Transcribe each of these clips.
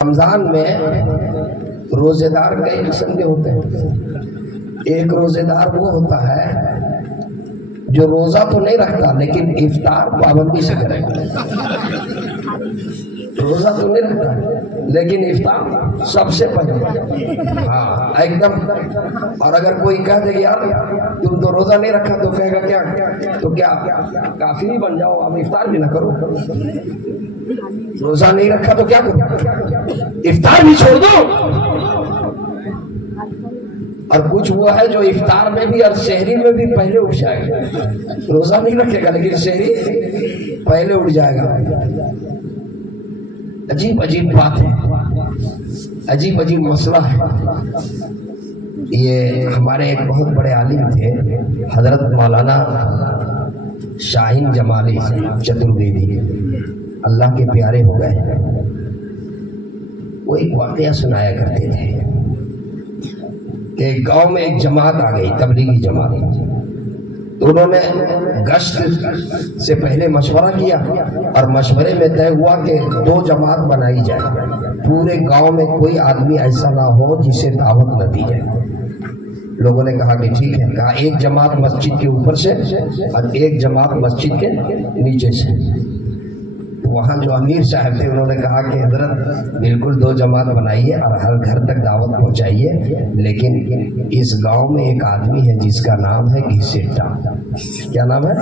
رمضان میں روزے دار کئی قسم کے ہوتے ہیں۔ ایک روزے دار وہ ہوتا ہے جو روزہ تو نہیں رکھتا لیکن افطار پابندی سے کرے گا۔ روزہ تو نہیں رکھتا لیکن افطار سب سے پہلے، ہاں ایک دم۔ اور اگر کوئی کہہ دے یار تم تو روزہ نہیں رکھا تو کہے گا کیا کافی بن جاؤ، اب افطار بھی نہ کرو۔ روزہ نہیں رکھا تو کیا کرو، افطار بھی چھوڑ دو۔ اور کچھ وہ ہے جو افطار میں بھی اور سحری میں بھی پہلے اٹھ جائے گا، روزہ نہیں رکھے گا لیکن سحری پہلے اٹھ جائے گا۔ عجیب عجیب بات ہے، عجیب عجیب مسئلہ ہے۔ یہ ہمارے ایک بہت بڑے عالم تھے حضرت مولانا شاہین جمالی چترویدی، اللہ کے پیارے ہو گئے۔ وہ ایک واقعہ سنایا کرتے تھے کہ گاؤں میں ایک جماعت آ گئی، تبلیغی جماعت۔ تو انہوں نے گشت سے پہلے مشورہ کیا اور مشورے میں طے ہوا کہ 2 جماعت بنائی جائے، پورے گاؤں میں کوئی آدمی ایسا نہ ہو جسے دعوت نہ دی جائے۔ لوگوں نے کہا کہ ٹھیک ہے، کہا ایک جماعت مسجد کے اوپر سے اور ایک جماعت مسجد کے نیچے سے۔ وہاں جو امیر صاحب تھے انہوں نے کہا کہ حضرت بالکل 2 جماعت بنائیے اور ہر گھر تک دعوت پہنچائیے، لیکن اس گاؤں میں ایک آدمی ہے جس کا نام ہے گھسیٹا۔ کیا نام ہے؟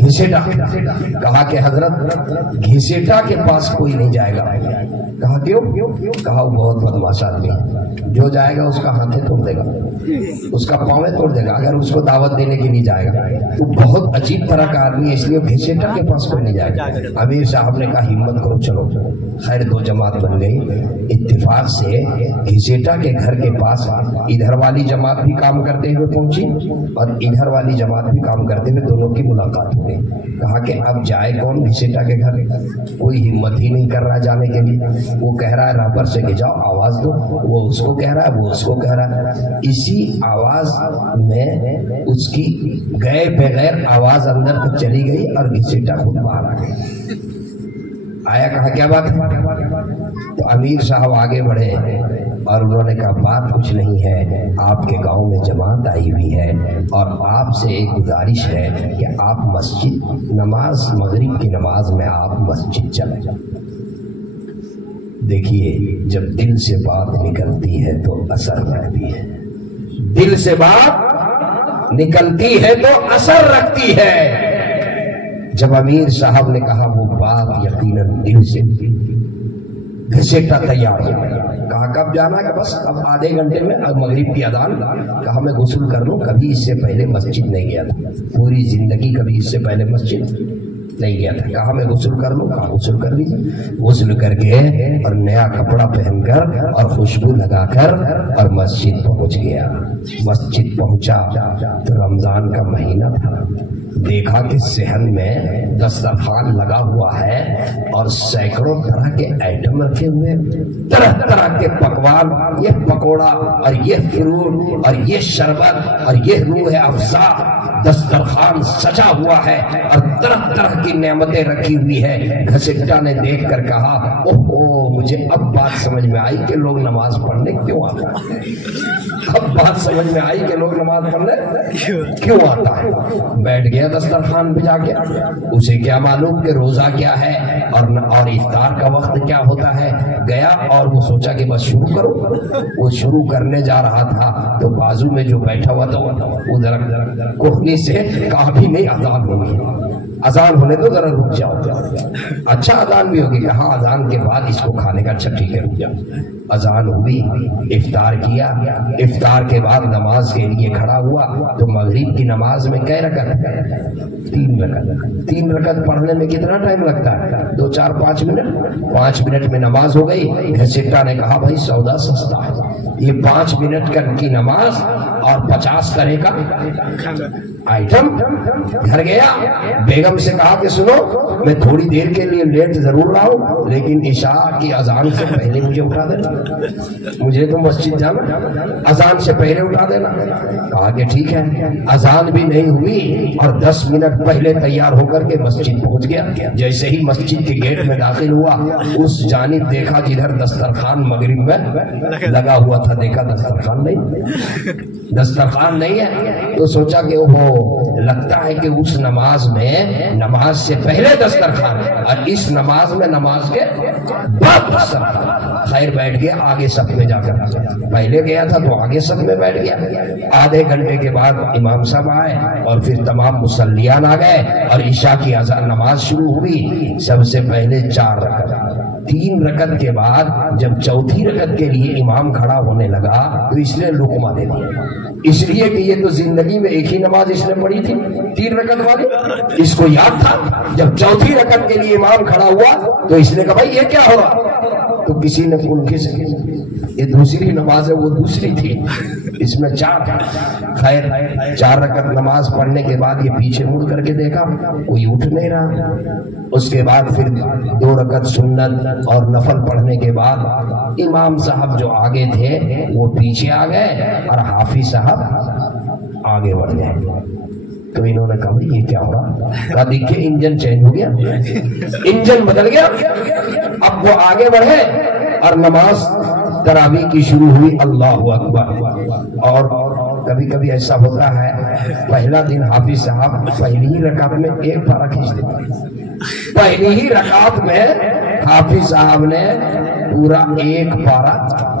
گھسیٹا۔ کہا کہ حضرت گھسیٹا کے پاس کوئی نہیں جائے گا۔ کہا کیوں؟ کہا وہ بہت بدماش آدمی ہے، جو جائے گا اس کا ہاتھیں توڑ دے گا، اس کا پاؤں توڑ دے گا اگر اس کو دعوت دینے کے لیے جائے گا۔ تو بہت عجیب طرح کا آدمی ہے، اس لیے گھسیٹا کے پاس کوئی نہیں جائے گا۔ امیر صاحب نے کہا ہمت کرو چلو۔ خیر 2 جماعت بن گئی۔ اتفاق سے گھسیٹا کے گھر کے پاس ادھر والی جماعت بھی کام کرتے ہوئے پہنچی اور ادھر والی جماعت بھی کام کرتے ہوئے، دونوں کی ملاقات ہو گئی۔ کہا کہ اب جائے کون گھسیٹا کے گھر؟ کوئی ہمت ہی نہیں کر رہا جانے کے لیے۔ وہ کہہ رہا ہے رابر سے کہ جاؤ آواز دو، وہ اس کو کہہ رہا ہے، وہ اس کو کہہ رہا ہے۔ اسی آواز میں اس کی گئے بغیر آواز اندر تک چلی گئی اور گھسیٹا خود باہر آ گیا۔ آیا کہا کیا بات ہے؟ تو امیر صاحب آگے بڑھے اور انہوں نے کہا بات کچھ نہیں ہے، آپ کے گاؤں میں جماعت آئی ہوئی ہے اور آپ سے ایک گزارش ہے کہ آپ مسجد نماز مغرب کی نماز میں آپ مسجد چلیں۔ دیکھیے جب دل سے بات نکلتی ہے تو اثر رکھتی ہے، دل سے بات نکلتی ہے تو اثر رکھتی ہے۔ جب امیر صاحب نے کہا وہ بات یقیناً دل سے، گھسیٹا تیار ہو گیا۔ کہا کب جانا ہے؟ بس اب آدھے گھنٹے میں اب مغرب کی اذان۔ کہا میں غسل کر لوں، کبھی اس سے پہلے مسجد نہیں گیا تھا، پوری زندگی کبھی اس سے پہلے مسجد نہیں گیا تھا۔ کہا میں غسل کر لوں، کہا غسل کر لیجیے۔ غسل کر کے اور نیا کپڑا پہن کر اور خوشبو لگا کر اور مسجد پہنچ گیا۔ مسجد پہنچا تو رمضان کا مہینہ تھا۔ دیکھا کہ صحن میں دسترخوان لگا ہوا ہے اور سینکڑوں طرح کے آئٹم رکھے ہوئے، طرح طرح کے پکوان، یہ پکوڑا اور یہ فروٹ اور یہ شربت اور یہ روح افزا۔ دسترخوان سجا ہوا ہے اور طرح طرح کی نعمتیں رکھی ہوئی ہے۔ گھسیٹا نے دیکھ کر کہا اوہ مجھے اب بات سمجھ میں آئی کہ لوگ نماز پڑھنے کیوں آتا ہے۔ اب بات سمجھ میں آئی کہ لوگ نماز پڑھنے کیوں آتا ہے۔ بیٹھ گیا دسترخوان پہ جا کے، اسے کیا معلوم کہ روزہ کیا ہے اور افطار کا وقت کیا ہوتا ہے۔ گیا اور وہ سوچا کہ بس شروع کرو۔ وہ شروع کرنے جا رہا تھا تو بازو میں جو بیٹھا ہوا تھا ادھر کوہنی سے کہا بھی نہیں اذان ہوگی، اذان ہونے تو ذرا رک جاؤ۔ اچھا اذان بھی ہوگی، کہاں اذان کے بعد اس کو کھانے کا، اچھا ٹھیک ہے رک جاؤ۔ اذان ہوئی، افطار کیا، افطار کے بعد نماز کے لیے کھڑا ہوا تو مغرب کی نماز میں کئی رکعت؟ 3 رکعت۔ 3 رکعت پڑھنے میں کتنا ٹائم لگتا ہے؟ 2 4 5 منٹ۔ 5 منٹ میں نماز ہو گئی۔ گھسیٹا نے کہا بھائی سودا سستا ہے، یہ 5 منٹ کی نماز اور 50 طرح کا آئٹم. گھر گیا, بیگم سے کہا کہ سنو میں تھوڑی دیر کے لیے لیٹ ضرور رہا ہوں لیکن عشاء کی اذان سے پہلے مجھے اٹھا دینا, مجھے تو مسجد جانا, اذان سے پہلے اٹھا دینا. کہا کہ ٹھیک ہے. اذان بھی نہیں ہوئی اور 10 منٹ پہلے تیار ہو کر کے مسجد پہنچ گیا. جیسے ہی مسجد کے گیٹ میں داخل ہوا اس جانب دیکھا جدھر دسترخوان مغرب میں لگا ہوا تھا, دیکھا دسترخوان نہیں ہے, تو سوچا کہ وہ لگتا ہے کہ اس نماز میں نماز سے پہلے دسترخوان اور اس نماز میں نماز کے بعد دسترخوان. خیر بیٹھ گیا آگے صف میں جا کر, پہلے گیا تھا تو آگے صف میں بیٹھ گیا. آدھے گھنٹے کے بعد امام صاحب آئے اور پھر تمام مصلیان آ گئے اور عشاء کی اذان نماز شروع ہوئی. سب سے پہلے 4 رکعت, 3 رکعت کے بعد جب چوتھی رکعت کے لیے امام کھڑا ہونے لگا تو اس نے لقمہ دے دیا, اس لیے کہ یہ تو زندگی میں ایک ہی نماز اس نے پڑھی تھی 3 رکعت والی. اس کو یاد تھا جب چوتھی رکعت کے لیے امام کھڑا ہوا تو اس نے کہا بھائی یہ کیا ہوا, تو کسی نے کنکھی سے یہ دوسری نماز ہے وہ دوسری تھی, اس میں 4. خیر 4 رکعت نماز پڑھنے کے بعد یہ پیچھے مڑ کر کے دیکھا کوئی اٹھ نہیں رہا. اس کے بعد پھر 2 رکعت سنت اور نفل پڑھنے کے بعد امام صاحب جو آگے تھے وہ پیچھے آ گئے اور حافظ صاحب آگے بڑھ گئے. تو انہوں نے کہا یہ کیا ہو رہا, کہا دیکھیے انجن چینج ہو گیا, انجن بدل گیا. اب وہ آگے بڑھے اور نماز تراویح کی شروع ہوئی. اللہ اکبر. اور کبھی کبھی ایسا ہوتا ہے پہلا دن حافظ صاحب پہلی ہی رکعت میں 1 پارہ کھینچ دیتے, پہلی ہی رکعت میں حافظ صاحب نے پورا 1 پارہ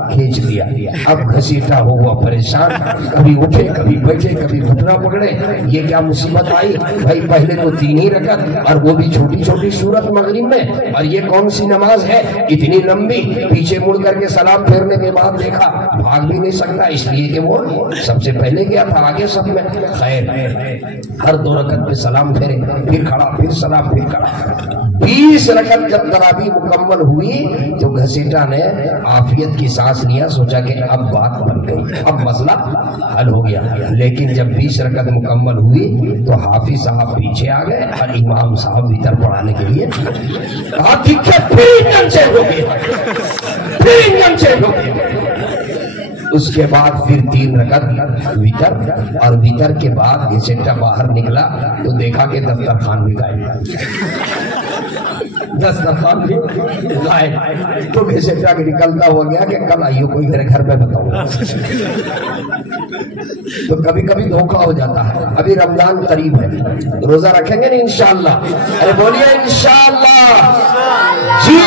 کھینچ لیا. اب گھسیٹا ہوا پریشان, کبھی اٹھے کبھی بیٹھے کبھی گھٹنا پکڑے, یہ کیا مصیبت آئی بھائی, پہلے تو 3 ہی رکعت اور وہ بھی چھوٹی چھوٹی سورت مغرب میں, اور یہ کون سی نماز ہے اتنی لمبی. پیچھے مڑ کر کے سلام پھیرنے کے بعد دیکھا بھاگ بھی نہیں سکتا اس لیے کہ وہ سب سے پہلے گیا تھا آگے سب میں. خیر ہر 2 رکعت پہ سلام پھیرے, پھر کھڑا, پھر سلام, پھر کھڑا. 20 رکعت جب تراویح مکمل ہوئی تو گھسیٹا نے عافیت کی سانس لیا, سوچا کہ اب بات بن گئی, اب مسئلہ حل ہو گیا. لیکن جب 20 رکعت مکمل ہوئی تو حافظ صاحب پیچھے آ گئے اور امام صاحب وتر پڑھانے کے لیے کہا ٹھیک ہے, پھر انجن چینج ہو گیا, پھر انجن چینج ہو گیا. اس کے بعد پھر 3 رکعت وتر, اور وتر کے بعد گھسیٹا باہر نکلا تو دیکھا کہ دسترخوان بھی غائب, دسترخوان بھی غائب. تو گھسیٹا کے نکلتا ہوا گیا کہ کل آئیو کوئی میرے گھر پہ بتاؤں. تو کبھی کبھی دھوکہ ہو جاتا ہے. ابھی رمضان قریب ہے, روزہ رکھیں گے نا انشاءاللہ, ارے بولیے انشاءاللہ. جی